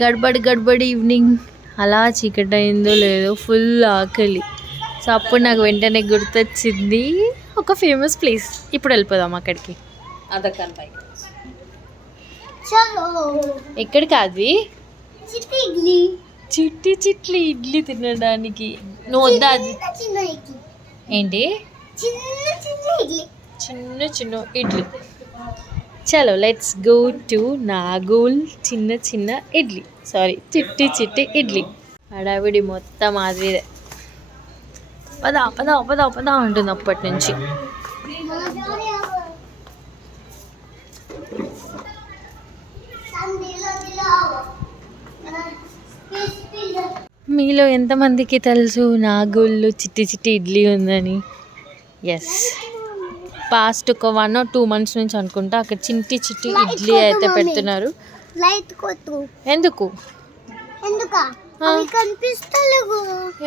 గడబడి గడబడి evening అలా చీకటి అయిందో లేదో ఫుల్ ఆకలి. సో అప్పుడు నాకు వెంటనే గుర్తొచ్చింది ఒక ఫేమస్ ప్లేస్. ఇప్పుడు వెళ్ళిపోదాం అక్కడికి. ఎక్కడి కాదు చిట్టి చిట్లి ఇడ్లీ తినడానికి. నువ్వు వద్దా? ఏంటి చిన్న చిన్న ఇడ్లీ. చలో లెట్స్ గో టు నాగోల్. చిన్న చిన్న ఇడ్లీ, సారీ చిట్టి చిట్టి ఇడ్లీ. హడావిడి మొత్తం అదిదే. పదా పదా పదా పదా అంటుంది అప్పటి నుంచి. మీలో ఎంతమందికి తెలుసు నాగోల్లో చిట్టి చిట్టి ఇడ్లీ ఉందని? ఎస్, పాస్ట్ ఒక 1 or 2 months నుంచి అనుకుంటా అక్కడ చిట్టి చిట్టి ఇడ్లీ అయితే పెడుతున్నారు. ఎందుకు?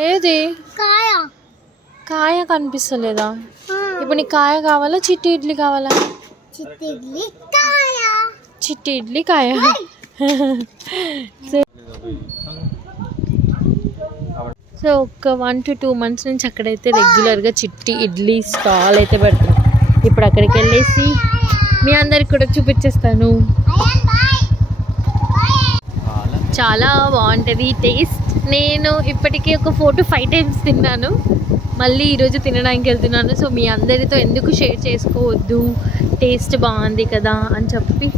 ఏది కాయ కనిపిస్తలేదా? ఇప్పుడు నీకు కాయ కావాలా చిట్టి ఇడ్లీ కావాలా? చిట్టి ఇడ్లీ కాయ. సో ఒక 1 to 2 months నుంచి అక్కడైతే రెగ్యులర్గా చిట్టి ఇడ్లీ స్టాల్ అయితే పెడుతున్నాం. ఇప్పుడు అక్కడికి వెళ్ళేసి మీ అందరికి కూడా చూపించేస్తాను. చాలా బాగుంటుంది టేస్ట్. నేను ఇప్పటికీ ఒక 4 to 5 times తిన్నాను. మళ్ళీ ఈరోజు తినడానికి వెళ్తున్నాను. సో మీ అందరితో ఎందుకు షేర్ చేసుకోవద్దు, టేస్ట్ బాగుంది కదా అని చెప్పి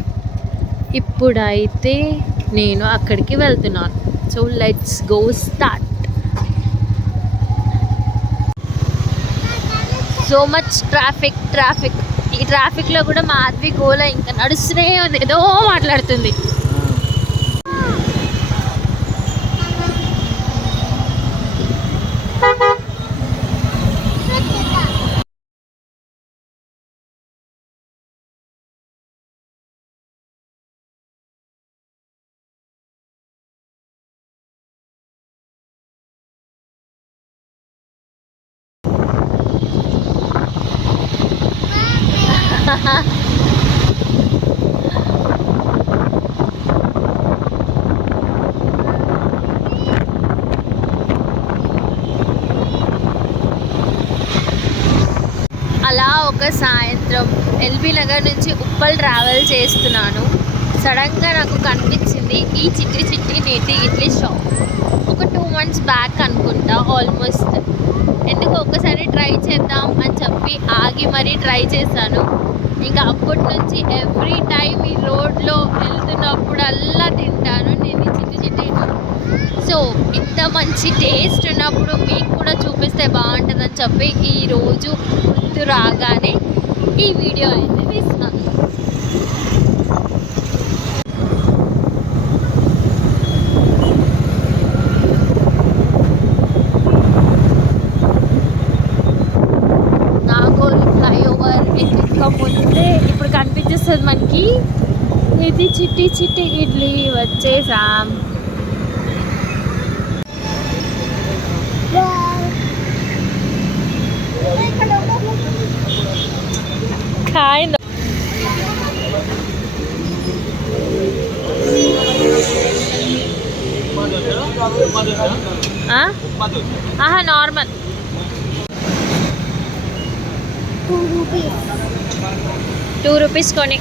ఇప్పుడైతే నేను అక్కడికి వెళ్తున్నాను. So let's go start. So much traffic. ఈ ట్రాఫిక్లో కూడా మా ఆద్వి గోల ఇంకా నడుస్తూనే ఉంది, ఏదో మాట్లాడుతుంది. అలా ఒక సాయంత్రం ఎల్బీ నగర్ నుంచి ఉప్పల్ ట్రావెల్ చేస్తున్నాను. సడన్గా నాకు కనిపించింది ఈ చిట్టి చిట్టి నేతి ఇడ్లీ షాప్. ఒక 2 months బ్యాక్ అనుకుంటా ఆల్మోస్ట్. ఎందుకు ఒకసారి ట్రై చేద్దాం అని చెప్పి ఆగి మరీ ట్రై చేశాను. ఇంకా అప్పటి నుంచి ఎవ్రీ టైం ఈ రోడ్లో వెళ్తున్నప్పుడల్లా తింటాను నేను ఈ చిట్టి చిట్టి. సో ఇంత మంచి టేస్ట్ ఉన్నప్పుడు మీకు కూడా చూపిస్తే బాగుంటుందని చెప్పి ఈరోజు గుర్తు రాగానే ఈ వీడియో అయితే తీస్తున్నాను. నాగోల్ ఫ్లైఓవర్ ఎక్క ముందే ఇప్పుడు కనిపించేస్తుంది మనకి ఇది చిట్టి చిట్టి ఇడ్లీ. వచ్చేసాం. Kind of. Normal. 2 rupees. 2 rupees koni.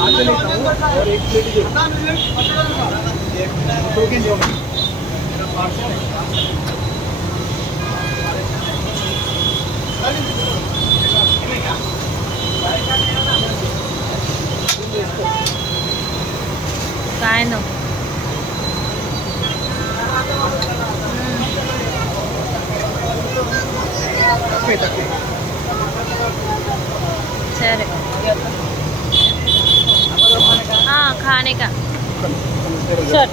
और 1 प्लेट Kind of. సరే खाने का सर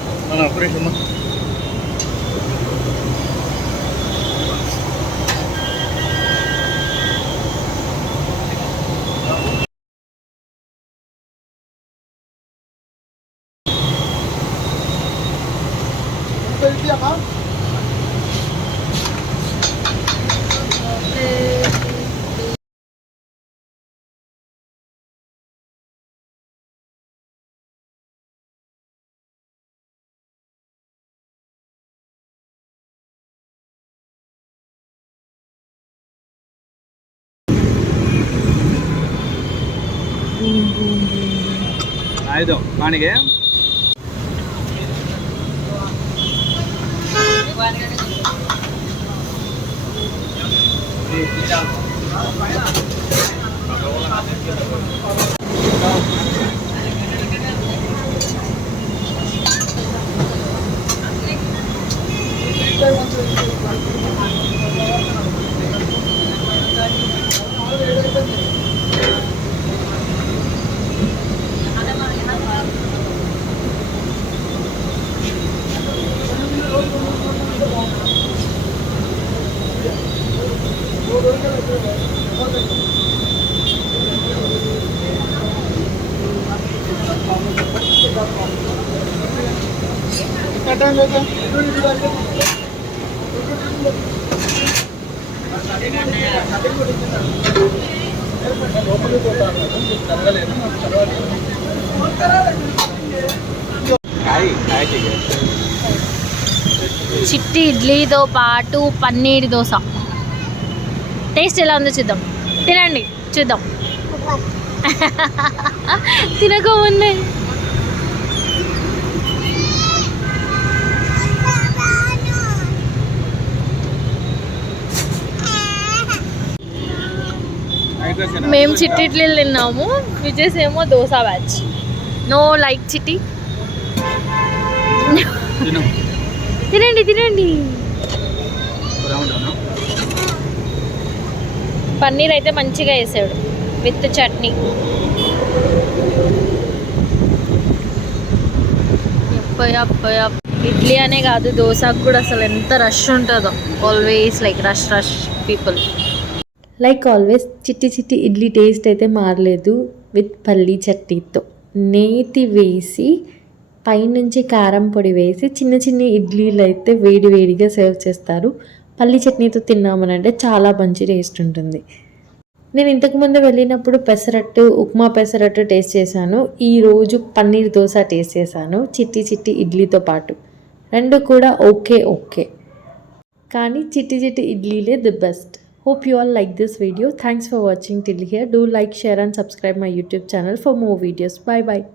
ಆಯ್ತು ಕಾಣಿಗೆ చిట్టి ఇడ్లీతో పాటు పన్నీర్ దోశ టేస్ట్ ఎలా ఉందో చూద్దాం. తినండి చూద్దాం. తినకముందే మేము చిట్టి ఇడ్లీలు తిన్నాము. విజయ్ ఏమో దోశ బ్యాచ్. నో లైక్ చిట్టి. తినండి తినండి. పన్నీర్ అయితే మంచిగా వేసాడు విత్ చట్నీ. ఇడ్లీ అనే కాదు, దోశకు కూడా అసలు ఎంత రష్ ఉంటుందో. Always like rush rush people. Like always చిట్టి చిట్టి ఇడ్లీ టేస్ట్ అయితే మారలేదు. విత్ పల్లీ చట్నీతో నేతి వేసి పైనుంచి కారం పొడి వేసి చిన్న చిన్న ఇడ్లీలు అయితే వేడి వేడిగా సర్వ్ చేస్తారు. పల్లీ చట్నీతో తిన్నామనంటే చాలా మంచి టేస్ట్ ఉంటుంది. నేను ఇంతకుముందు వెళ్ళినప్పుడు పెసరట్టు, ఉప్మా పెసరట్టు టేస్ట్ చేశాను. ఈరోజు పన్నీర్ దోశ టేస్ట్ చేశాను చిట్టి చిట్టి ఇడ్లీతో పాటు. రెండు కూడా ఓకే కానీ చిట్టి చిట్టి ఇడ్లీలే the best. Hope you all like this video. Thanks for watching till here. Do like, share and subscribe my YouTube channel for more videos. Bye bye.